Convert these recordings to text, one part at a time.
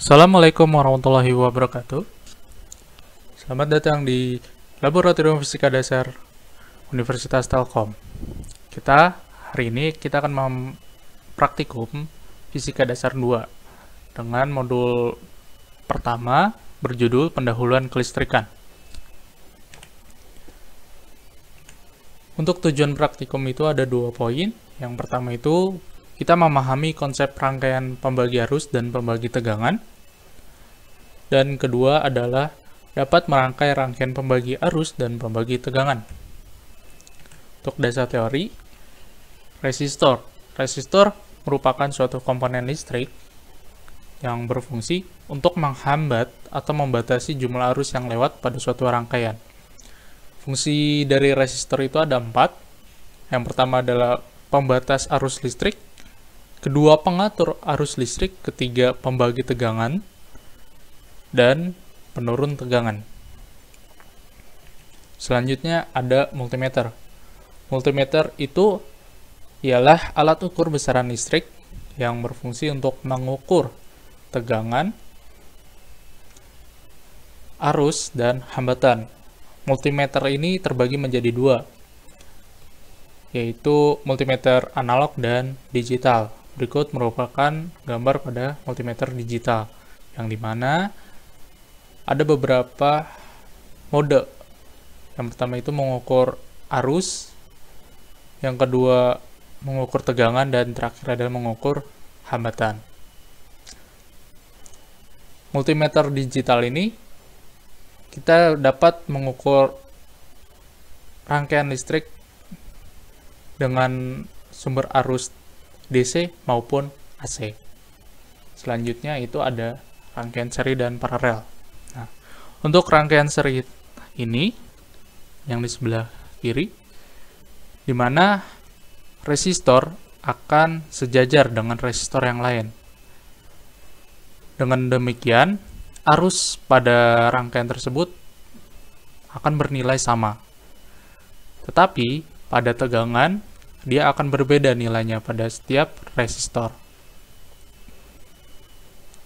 Assalamualaikum warahmatullahi wabarakatuh. Selamat datang di Laboratorium Fisika Dasar Universitas Telkom. Hari ini kita akan mempraktikum Fisika Dasar 2 dengan modul pertama berjudul Pendahuluan Kelistrikan. Untuk tujuan praktikum itu ada 2 poin. Yang pertama itu kita memahami konsep rangkaian pembagi arus dan pembagi tegangan. Dan kedua adalah dapat merangkai rangkaian pembagi arus dan pembagi tegangan. Untuk dasar teori, resistor. Resistor merupakan suatu komponen listrik yang berfungsi untuk menghambat atau membatasi jumlah arus yang lewat pada suatu rangkaian. Fungsi dari resistor itu ada 4. Yang pertama adalah pembatas arus listrik, kedua pengatur arus listrik, ketiga pembagi tegangan, dan penurun tegangan. Selanjutnya ada multimeter. Multimeter itu ialah alat ukur besaran listrik yang berfungsi untuk mengukur tegangan, arus, dan hambatan. Multimeter ini terbagi menjadi 2, yaitu multimeter analog dan digital. Berikut merupakan gambar pada multimeter digital, yang dimana ada beberapa mode. Yang pertama itu mengukur arus, yang kedua mengukur tegangan, dan terakhir adalah mengukur hambatan. Multimeter digital ini kita dapat mengukur rangkaian listrik dengan sumber arus DC maupun AC. Selanjutnya itu ada rangkaian seri dan paralel. Nah, untuk rangkaian seri ini yang di sebelah kiri, di mana resistor akan sejajar dengan resistor yang lain. Dengan demikian, arus pada rangkaian tersebut akan bernilai sama. Tetapi pada tegangan, dia akan berbeda nilainya pada setiap resistor.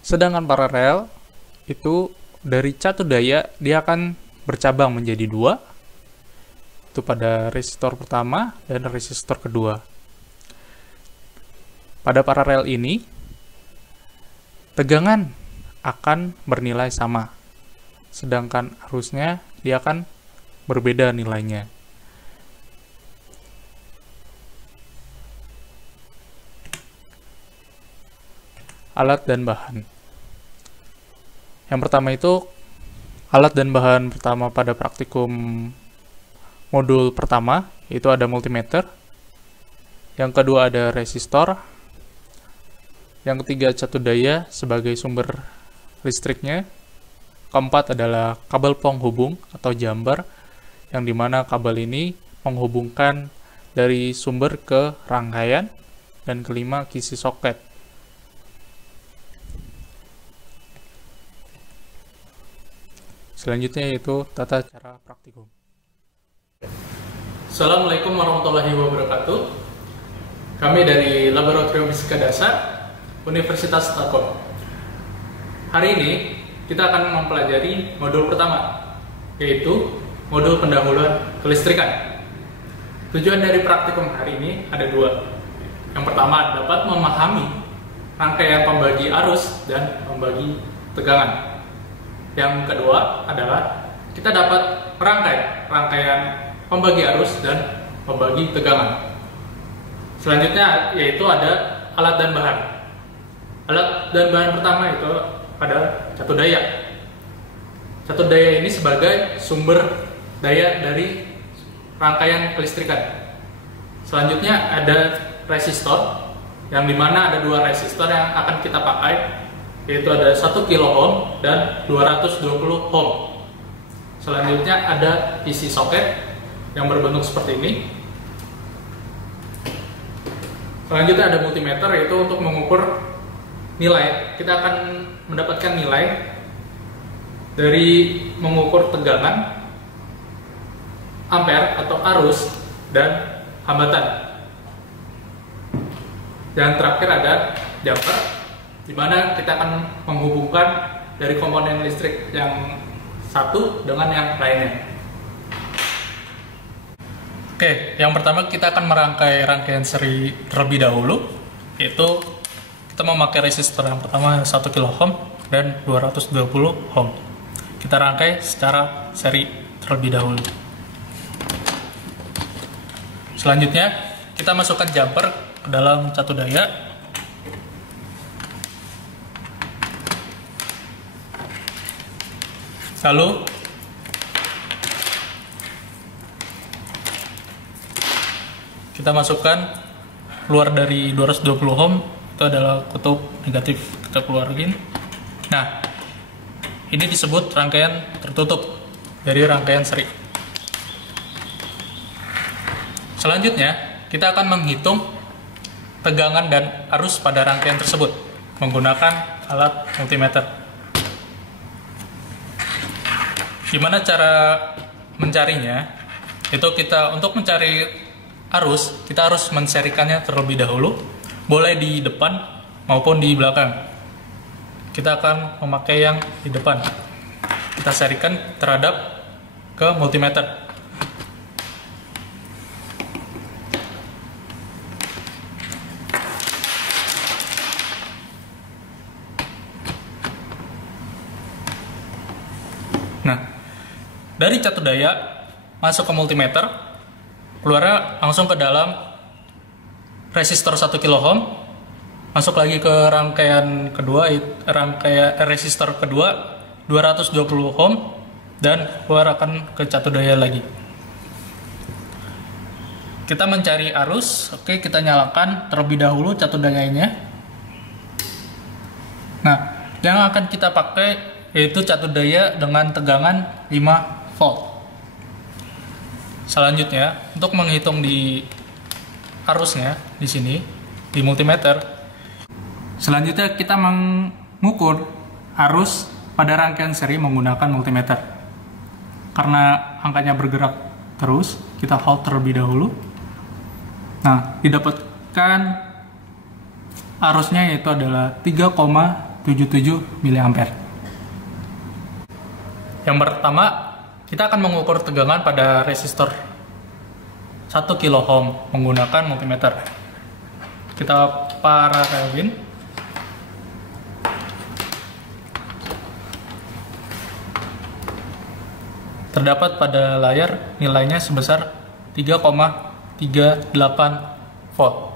Sedangkan paralel itu dari satu daya dia akan bercabang menjadi 2, itu pada resistor pertama dan resistor kedua. Pada paralel ini tegangan akan bernilai sama, sedangkan arusnya dia akan berbeda nilainya. Alat dan bahan. Yang pertama itu alat dan bahan pertama pada praktikum modul pertama, itu ada multimeter. Yang kedua ada resistor. Yang ketiga catu daya sebagai sumber listriknya. Keempat adalah kabel penghubung atau jumper, yang dimana kabel ini menghubungkan dari sumber ke rangkaian. Dan kelima kisi soket. Selanjutnya yaitu tata cara praktikum. Assalamualaikum warahmatullahi wabarakatuh. Kami dari Laboratorium Fisika Dasar Universitas Telkom. Hari ini kita akan mempelajari modul pertama, yaitu modul pendahuluan kelistrikan. Tujuan dari praktikum hari ini ada 2. Yang pertama dapat memahami rangkaian pembagi arus dan pembagi tegangan. Yang kedua adalah kita dapat merangkai rangkaian pembagi arus dan pembagi tegangan. Selanjutnya yaitu ada alat dan bahan. Alat dan bahan pertama itu ada catu daya. Catu daya ini sebagai sumber daya dari rangkaian kelistrikan. Selanjutnya ada resistor, yang dimana ada 2 resistor yang akan kita pakai, yaitu ada 1 kilo ohm dan 220 ohm. Selanjutnya ada isi soket yang berbentuk seperti ini. Selanjutnya ada multimeter, yaitu untuk mengukur nilai. Kita akan mendapatkan nilai dari mengukur tegangan, ampere atau arus, dan hambatan. Dan terakhir ada jumper, di mana kita akan menghubungkan dari komponen listrik yang satu dengan yang lainnya. Oke, yang pertama kita akan merangkai rangkaian seri terlebih dahulu, yaitu kita memakai resistor yang pertama 1 kilo ohm dan 220 ohm. Kita rangkai secara seri terlebih dahulu. Selanjutnya, kita masukkan jumper ke dalam catu daya. Lalu kita masukkan keluar dari 220 ohm, itu adalah kutub negatif, kita keluarin. Nah, ini disebut rangkaian tertutup dari rangkaian seri. Selanjutnya, kita akan menghitung tegangan dan arus pada rangkaian tersebut menggunakan alat multimeter. Gimana cara mencarinya? Itu kita untuk mencari arus, kita harus menserikannya terlebih dahulu, boleh di depan maupun di belakang. Kita akan memakai yang di depan. Kita serikan terhadap ke multimeter. Nah, dari catu daya masuk ke multimeter, keluarnya langsung ke dalam resistor 1 kilo ohm, masuk lagi ke rangkaian kedua, rangkaian resistor kedua 220 ohm, dan keluar akan ke catu daya lagi. Kita mencari arus. Oke, kita nyalakan terlebih dahulu catu dayanya. Nah, yang akan kita pakai yaitu catu daya dengan tegangan 5 volt. Selanjutnya, untuk menghitung di arusnya di sini di multimeter, selanjutnya kita mengukur arus pada rangkaian seri menggunakan multimeter. Karena angkanya bergerak terus, kita hold terlebih dahulu. Nah, didapatkan arusnya yaitu adalah 3,77 mA. Yang pertama, kita akan mengukur tegangan pada resistor 1 kilo ohm menggunakan multimeter. Kita paralelin. Terdapat pada layar nilainya sebesar 3,38 volt.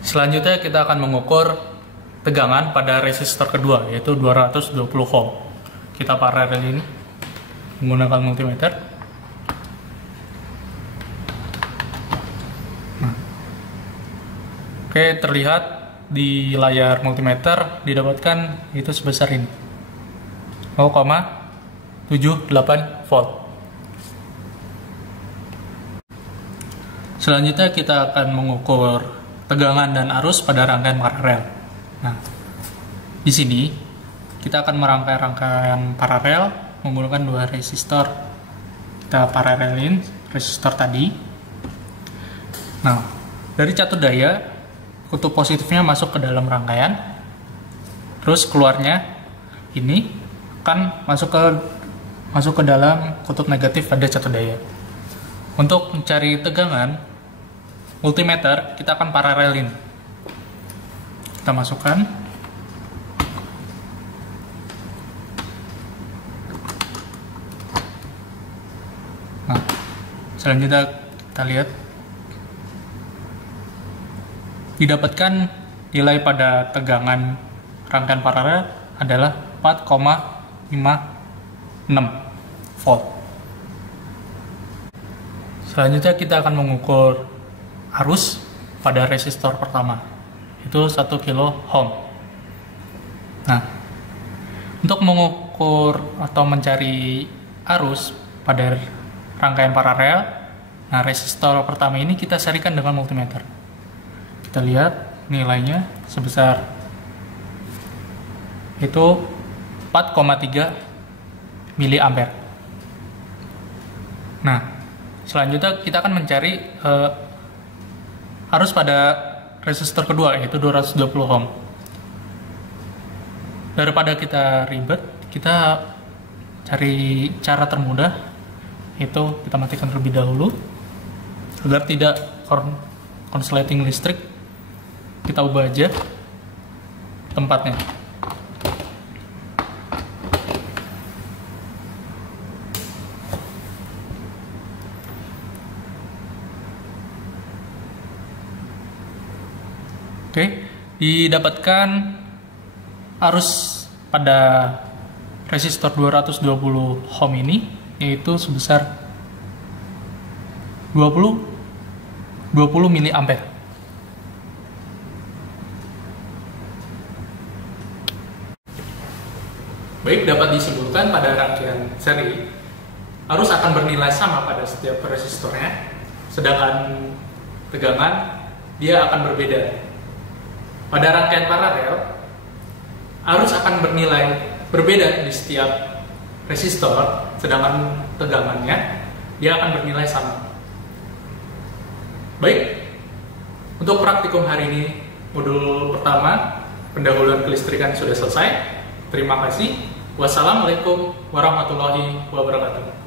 Selanjutnya kita akan mengukur tegangan pada resistor kedua, yaitu 220 ohm. Kita paralelin menggunakan multimeter. Oke, terlihat di layar multimeter didapatkan itu sebesar ini, 0,78 volt. Selanjutnya kita akan mengukur tegangan dan arus pada rangkaian paralel. Nah, di sini kita akan merangkai rangkaian paralel menggunakan 2 resistor. Kita paralelin resistor tadi. Nah, dari catu daya, kutub positifnya masuk ke dalam rangkaian, terus keluarnya ini akan masuk ke dalam kutub negatif pada catu daya. Untuk mencari tegangan multimeter, kita akan paralelin. Kita masukkan. Nah, selanjutnya kita lihat didapatkan nilai pada tegangan rangkaian paralel adalah 4,56 volt. Selanjutnya kita akan mengukur arus pada resistor pertama, itu 1 kilo ohm. Nah, untuk mengukur atau mencari arus pada rangkaian paralel, nah resistor pertama ini kita serikan dengan multimeter. Kita lihat nilainya sebesar itu 4,3 mA. Nah, selanjutnya kita akan mencari arus pada resistor kedua, yaitu 220 ohm. Daripada kita ribet, kita cari cara termudah, yaitu kita matikan terlebih dahulu agar tidak konsleting listrik. Kita ubah aja tempatnya. Oke, didapatkan arus pada resistor 220 ohm ini yaitu sebesar 20 mA. Baik, dapat disimpulkan pada rangkaian seri arus akan bernilai sama pada setiap resistornya, sedangkan tegangan dia akan berbeda. Pada rangkaian paralel, arus akan bernilai berbeda di setiap resistor, sedangkan tegangannya dia akan bernilai sama. Baik, untuk praktikum hari ini modul pertama pendahuluan kelistrikan sudah selesai. Terima kasih. Wassalamualaikum warahmatullahi wabarakatuh.